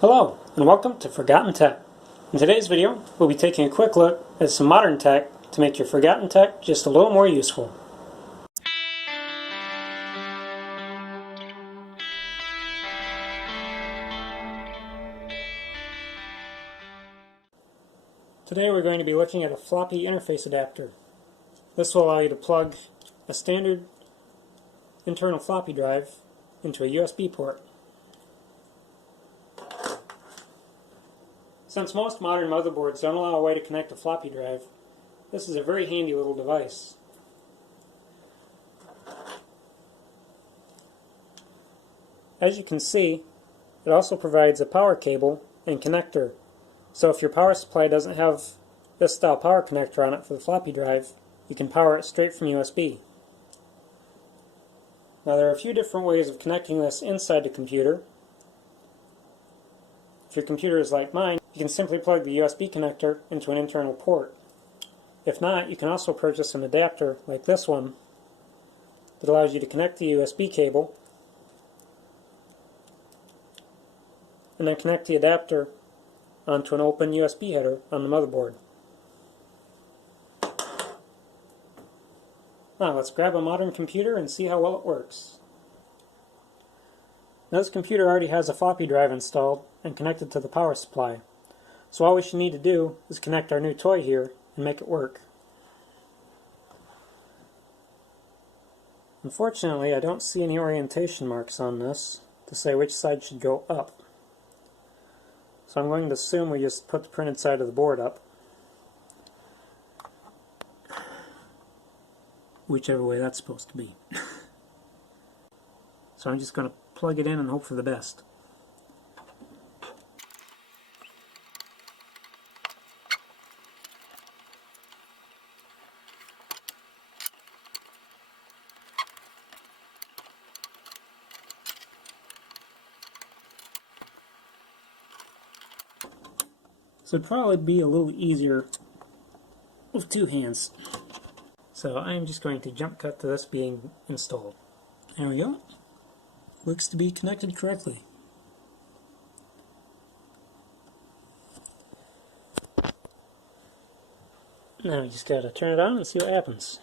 Hello, and welcome to Forgotten Tech. In today's video, we'll be taking a quick look at some modern tech to make your forgotten tech just a little more useful. Today we're going to be looking at a Floppy Interface Adapter. This will allow you to plug a standard internal floppy drive into a USB port. Since most modern motherboards don't allow a way to connect a floppy drive, this is a very handy little device. As you can see, it also provides a power cable and connector. So if your power supply doesn't have this style power connector on it for the floppy drive, you can power it straight from USB. Now there are a few different ways of connecting this inside the computer. If your computer is like mine, you can simply plug the USB connector into an internal port. If not, you can also purchase an adapter like this one that allows you to connect the USB cable and then connect the adapter onto an open USB header on the motherboard. Now let's grab a modern computer and see how well it works. Now this computer already has a floppy drive installed and connected to the power supply. So all we should need to do is connect our new toy here and make it work. Unfortunately, I don't see any orientation marks on this to say which side should go up. So I'm going to assume we just put the printed side of the board up, whichever way that's supposed to be. So I'm just going to plug it in and hope for the best. So it'd probably be a little easier with two hands. So I'm just going to jump cut to this being installed. There we go. Looks to be connected correctly. Now we just gotta turn it on and see what happens.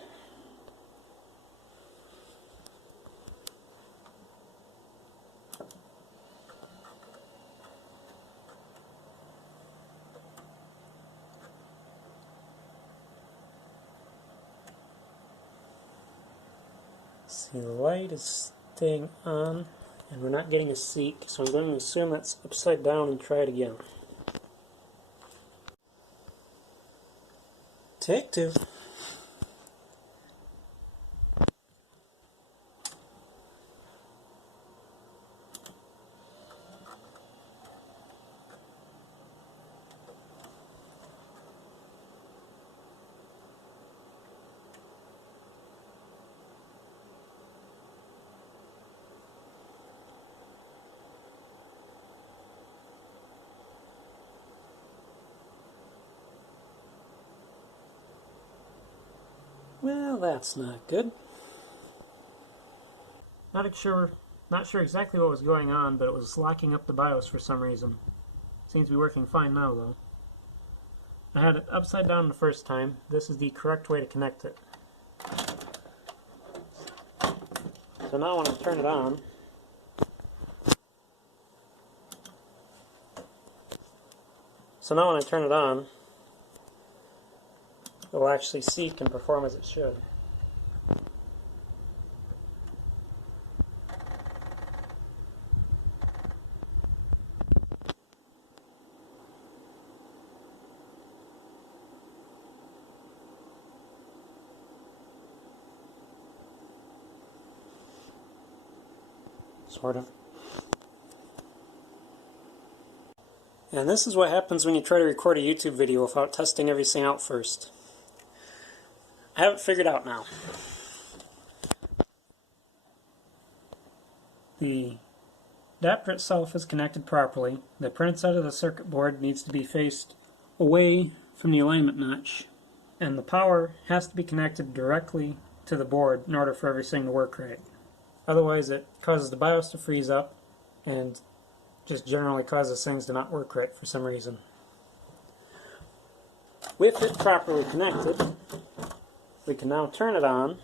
See, the light is staying on, and we're not getting a seek, so I'm going to assume that's upside down and try it again. Take two. Well, that's not good. Not sure exactly what was going on, but it was locking up the BIOS for some reason. Seems to be working fine now, though. I had it upside down the first time. This is the correct way to connect it. So now when I turn it on, it will actually seek and perform as it should. Sort of. And this is what happens when you try to record a YouTube video without testing everything out first. I have it figured out now. The adapter itself is connected properly. The printed side of the circuit board needs to be faced away from the alignment notch, and the power has to be connected directly to the board in order for everything to work right. Otherwise it causes the BIOS to freeze up and Just generally causes things to not work right for some reason. With it properly connected, we can now turn it on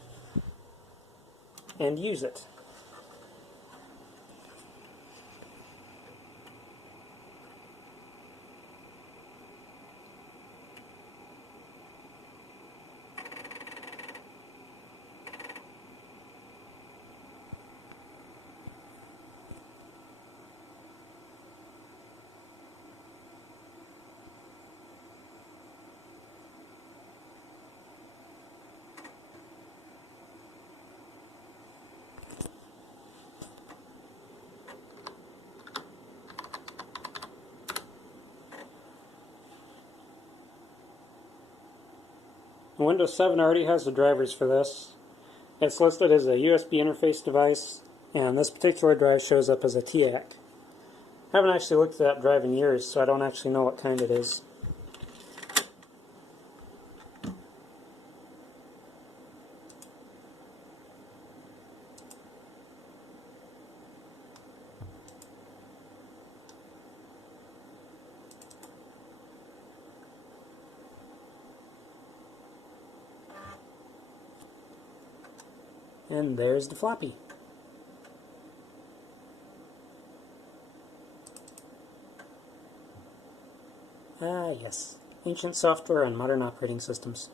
and use it. Windows 7 already has the drivers for this. It's listed as a USB interface device, and this particular drive shows up as a TIAC. I haven't actually looked at that drive in years, so I don't actually know what kind it is. And there's the floppy. Ah, yes. Ancient software on modern operating systems.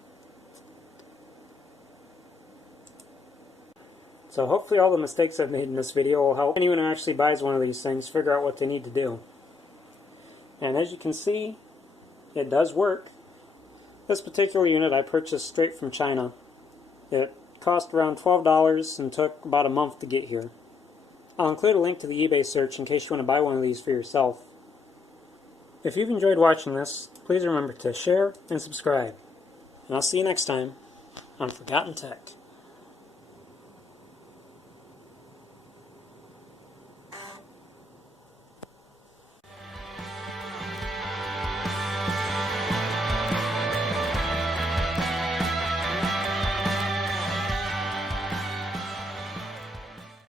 So hopefully all the mistakes I've made in this video will help anyone who actually buys one of these things figure out what they need to do. And as you can see, it does work. This particular unit I purchased straight from China. It cost around $12 and took about a month to get here. I'll include a link to the eBay search in case you want to buy one of these for yourself. If you've enjoyed watching this, please remember to share and subscribe. And I'll see you next time on Forgotten Tech.